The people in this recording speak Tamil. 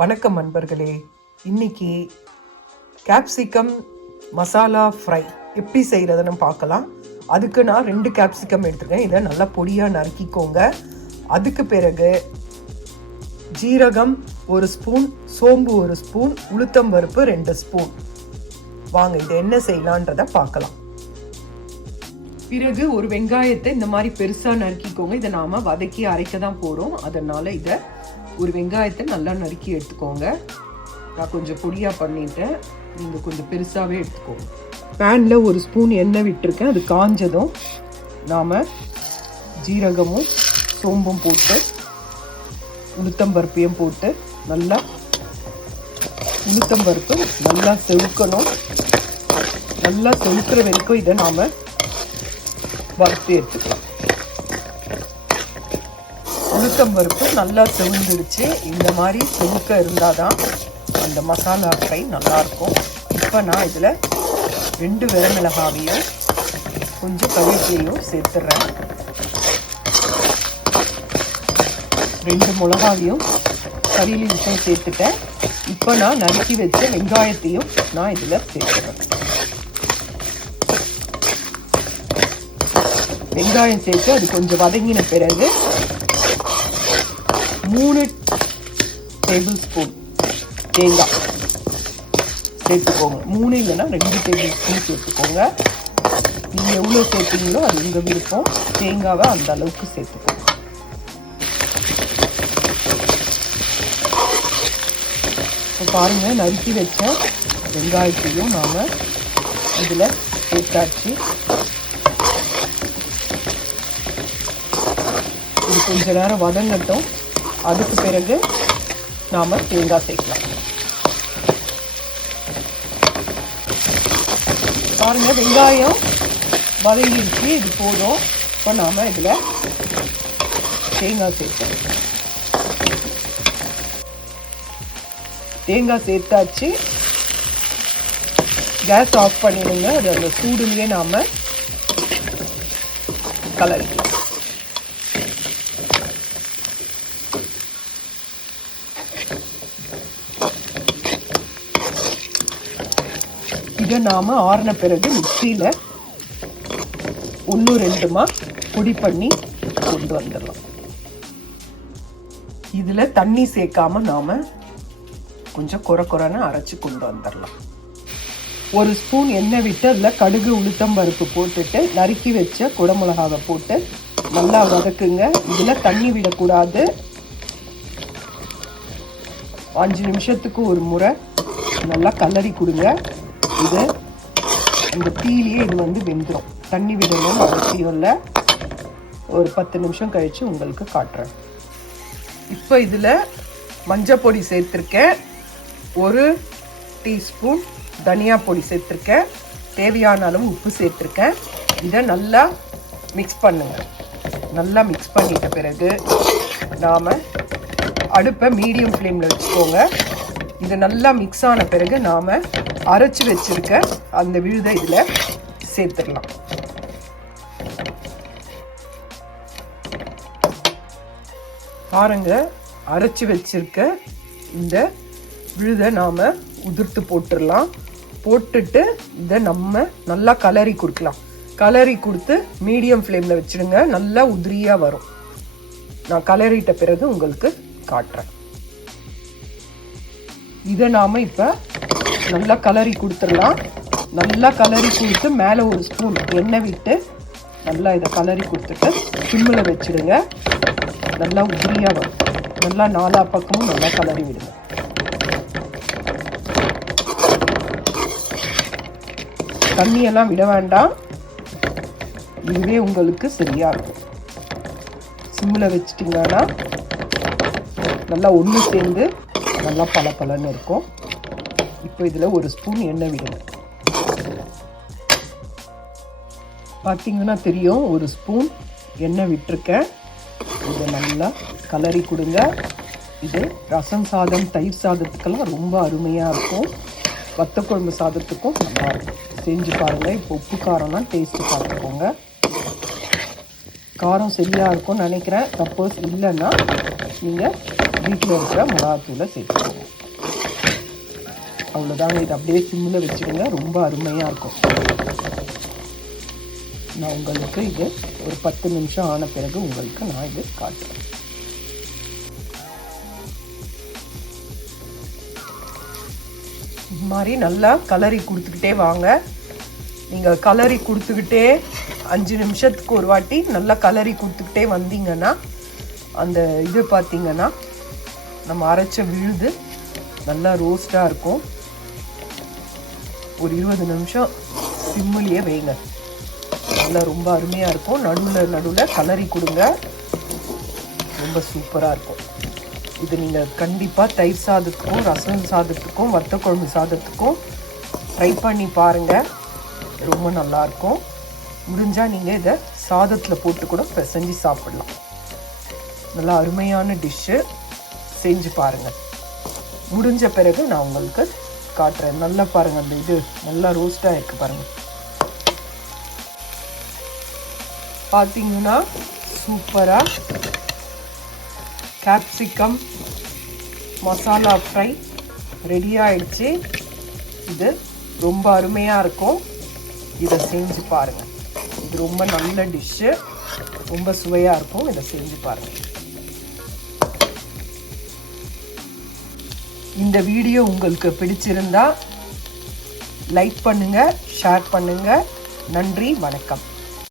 வணக்கம் நண்பர்களே. இன்னைக்கு கேப்சிகம் மசாலா ஃப்ரை எப்படி செய்கிறதுன்னு பார்க்கலாம். அதுக்கு நான் 2 கேப்சிகம் எடுத்துருக்கேன். இதை நல்லா பொடியாக நறுக்கிக்கோங்க. அதுக்கு பிறகு ஜீரகம் 1 ஸ்பூன், சோம்பு 1 ஸ்பூன், உளுத்தம்பருப்பு 2 ஸ்பூன். வாங்க இதை என்ன செய்யலான்றதை பார்க்கலாம். பிறகு ஒரு வெங்காயத்தை இந்த மாதிரி பெருசாக நறுக்கிக்கோங்க. இதை நாம் வதக்கி அரைக்க தான் போகிறோம். அதனால் இதை ஒரு வெங்காயத்தை நல்லா நறுக்கி எடுத்துக்கோங்க. நான் கொஞ்சம் பொடியாக பண்ணிட்டேன், நீங்கள் கொஞ்சம் பெருசாகவே எடுத்துக்கோங்க. பேனில் 1 ஸ்பூன் எண்ணெய் விட்டுருக்கேன். அது காஞ்சதும் நாம் ஜீரகமும் சோம்பும் போட்டு உளுத்தம்பருப்பையும் போட்டு நல்லா உளுத்தம்பருப்பு நல்லா செவுக்கணும். நல்லா செவுக்கிற வரைக்கும் இதை நாம் வறுத்து எடுத்துக்கலாம். உளுத்தம்பருப்பு நல்லா செவுந்துடுச்சு. இந்த மாதிரி செவுக்க இருந்தால் தான் அந்த மசாலா ஃப்ரை நல்லாயிருக்கும். இப்போ நான் இதில் 2 வரமிளகாவையும் கொஞ்சம் கருவேப்பிலையும் சேர்த்துட்றேன். 2 மிளகாவையும் கறியிலையும் சேர்த்துட்டேன். இப்போ நான் நறுக்கி வச்ச வெங்காயத்தையும் நான் இதில் சேர்த்துறேன். வெங்காயம் சேர்த்து அது கொஞ்சம் வதங்கின பிறகு 3 டேபிள் ஸ்பூன் தேங்காய் சேர்த்துக்கோங்க. 3 இல்லைன்னா 2 டேபிள் ஸ்பூன் சேர்த்துக்கோங்க. நீங்கள் எவ்வளோ சேர்த்தீங்களோ அது உங்கள் விருப்பம். தேங்காவை அந்த அளவுக்கு சேர்த்துக்கோங்க. இப்போ பாருங்கள், நறுக்கி வச்ச வெங்காயத்தையும் நாம் இதில் சேர்த்தாச்சு. இது கொஞ்ச நேரம் வதங்கட்டும். அதுக்கு பிறகு நாம் தேங்காய் சேர்க்கலாம். பாருங்கள், வெங்காயம் வதங்கிடுச்சு. இது போதும். இப்போ நாம் இதில் தேங்காய் சேர்த்தோம். தேங்காய் சேர்த்தாச்சு. கேஸ் ஆஃப் பண்ணிடுங்க. அது அந்த சூடுலேயே நாம் கலரிக்கலாம். இதை நாம் ஆறின பிறகு மிக்சியில் 1-2 பொடி பண்ணி கொண்டு வந்துடலாம். இதில் தண்ணி சேர்க்காம நாம் கொஞ்சம் குறைன்னு அரைச்சி கொண்டு வந்துடலாம். 1 ஸ்பூன் எண்ணெய் விட்டு அதில் கடுகு உளுத்தம்பருப்பு போட்டுட்டு நறுக்கி வச்ச குடமிளகாவை போட்டு நல்லா வதக்குங்க. இதில் தண்ணி விடக்கூடாது. 5 நிமிஷத்துக்கு ஒரு முறை நல்லா கலரி கொடுங்க. இது இந்த தீலியே இது வெந்துடும். தண்ணி விடணும்னு அவசியம் இல்லை. ஒரு 10 நிமிஷம் கழித்து உங்களுக்கு காட்டுறேன். இப்போ இதில் மஞ்சள் பொடி சேர்த்துருக்கேன். 1 டீஸ்பூன் தனியா பொடி சேர்த்துருக்கேன். தேவையான அளவு உப்பு சேர்த்துருக்கேன். இதை நல்லா மிக்ஸ் பண்ணுங்கள். நல்லா மிக்ஸ் பண்ணிட்ட பிறகு நாம் அடுப்பை மீடியம் ஃப்ளேமில் வச்சுக்கோங்க. இது நல்லா மிக்ஸ் ஆன பிறகு நாம் அரைச்சி வச்சிருக்க அந்த விழுதை இதில் சேர்த்துடலாம். பாருங்க, அரைச்சி வச்சிருக்க இந்த விழுதை நாம் உதிர்த்து போட்டுடலாம். போட்டுட்டு இதை நம்ம நல்லா கலரி கொடுக்கலாம். கலரி கொடுத்து மீடியம் ஃப்ளேமில் வச்சுடுங்க. நல்லா உதிரியாக வரும். நான் கலரிட்ட பிறகு உங்களுக்கு காட்டுறேன். இதை நாம் இப்போ நல்லா கலரி கொடுத்துடலாம். நல்லா கலரி கொடுத்து மேலே 1 ஸ்பூன் எண்ணெய் விட்டு நல்லா இதை கலரி கொடுத்துட்டு சிம்மில் வச்சுடுங்க. நல்லா உதிரியாக வரும். நல்லா 4 பக்கமும் நல்லா கலரி விடுங்க. தண்ணியெல்லாம் விட வேண்டாம். இதுவே உங்களுக்கு சரியாக இருக்கும். சிம்மில் வச்சிட்டிங்கன்னா நல்லா ஒன்று சேர்ந்து நல்லா பலன்னு இருக்கும். இப்போ இதில் 1 ஸ்பூன் எண்ணெய் விடுங்க. பார்த்தீங்கன்னா தெரியும், 1 ஸ்பூன் எண்ணெய் விட்டுருக்கேன். இதை நல்லா கலரி கொடுங்க. இது ரசம் சாதம், தயிர் சாதத்துக்கெல்லாம் ரொம்ப அருமையாக இருக்கும். வத்த குழம்பு சாதத்துக்கும் நல்லா இருக்கும். செஞ்சு பாருங்கள். இப்போ உப்பு காரம்லாம் டேஸ்ட்டு பார்த்துக்கோங்க. காரம் சரியாக இருக்கும்னு நினைக்கிறேன். சப்போஸ் இல்லைன்னா நீங்கள் வீட்டில் இருக்கிற மிளகாத்தூளை சேர்த்துக்கோங்க. அவ்வளோதாங்க. இது அப்படியே சிம்மில் வச்சுக்கோங்க. ரொம்ப அருமையாக இருக்கும். நான் உங்களுக்கு இது ஒரு 10 நிமிஷம் ஆன பிறகு உங்களுக்கு நான் இது காட்டுறேன். இது மாதிரி நல்லா கலரி கொடுத்துக்கிட்டே வாங்க. நீங்கள் கலரி கொடுத்துக்கிட்டே 5 நிமிஷத்துக்கு ஒரு வாட்டி நல்லா கலரி கொடுத்துக்கிட்டே வந்தீங்கன்னா அந்த இது பார்த்திங்கன்னா நம்ம அரைச்ச விழுது நல்லா ரோஸ்டாக இருக்கும். ஒரு 20 நிமிஷம் சிம்மிலேயே வைங்க. நல்லா ரொம்ப அருமையாக இருக்கும். நடுவில் கலரி கொடுங்க. ரொம்ப சூப்பராக இருக்கும். இது நீங்கள் கண்டிப்பாக தயிர் சாதத்துக்கும் ரசம் சாதத்துக்கும் வத்த குழம்பு சாதத்துக்கும் ட்ரை பண்ணி பாருங்கள். ரொம்ப நல்லாயிருக்கும். முடிஞ்சால் நீங்கள் இதை சாதத்தில் போட்டு கூட பிசைஞ்சு சாப்பிடலாம். நல்லா அருமையான டிஷ்ஷு. செஞ்சு பாருங்கள். முடிஞ்ச பிறகு நான் உங்களுக்கு காட்டுறேன். நல்லா பாருங்கள், அந்த இது நல்லா ரோஸ்டாக இருக்குது பாருங்கள். பார்த்தீங்கன்னா சூப்பராக கேப்சிகம் மசாலா ஃப்ரை ரெடி ஆயிடுச்சு. இது ரொம்ப அருமையாக இருக்கும். இதை செஞ்சு பாருங்கள். இது ரொம்ப நல்ல டிஷ்ஷு. ரொம்ப சுவையாக இருக்கும். இதை செஞ்சு பாருங்கள். இந்த வீடியோ உங்களுக்கு பிடிச்சிருந்தா லைக் பண்ணுங்கள், ஷேர் பண்ணுங்கள். நன்றி, வணக்கம்.